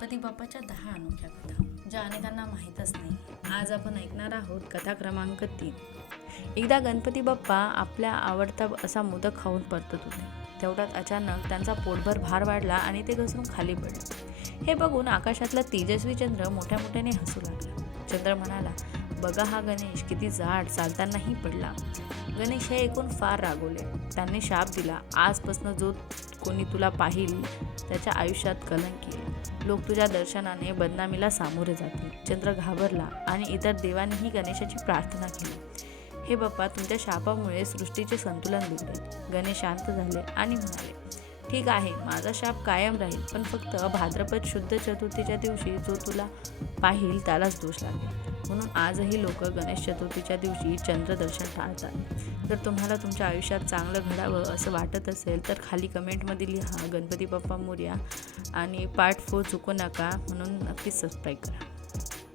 गणपती बाप्पाच्या दहा अनोख्या कथा ज्या अनेकांना माहीतच नाही. आज आपण ऐकणार आहोत कथा क्रमांक तीन. एकदा गणपती बाप्पा आपल्या आवडता असा मोदक खाऊन परतत होते. तेवढ्यात अचानक त्यांचा पोटभर भार वाढला आणि ते घसरून खाली पडले. हे बघून आकाशातला तेजस्वी चंद्र मोठ्या मोठ्याने हसू लागला. चंद्र म्हणाला बघा हा गणेश किती जाड चालतानाही पडला. गणेश हे ऐकून फार रागवले. त्यांनी शाप दिला आजपासून जो कोणी तुला पाहिल त्याच्या आयुष्यात कलंक येईल. लोक तुझ्या दर्शनाने बदनामीला सामोरे जातील. चंद्र घाबरला आणि इतर देवांनीही गणेशाची प्रार्थना केली. हे बाप्पा तुमच्या शापामुळे सृष्टीचे संतुलन बिघडेल. गणेश शांत झाले आणि म्हणाले ठीक आहे माझा शाप कायम राहील पण फक्त भाद्रपद शुद्ध चतुर्थीच्या दिवशी जो तुला पाहिल त्यालाच दोष लागेल. म्हणून आजही लोक गणेश चतुर्थीच्या दिवशी चंद्रदर्शन टाळतात. जर तुम्हाला तुमच्या आयुष्यात चांगलं घडावं असं वाटत असेल तर खाली कमेंटमध्ये लिहा गणपती बाप्पा मोर्या आणि पार्ट फोर चुकू नका म्हणून नक्कीच सबस्क्राईब करा.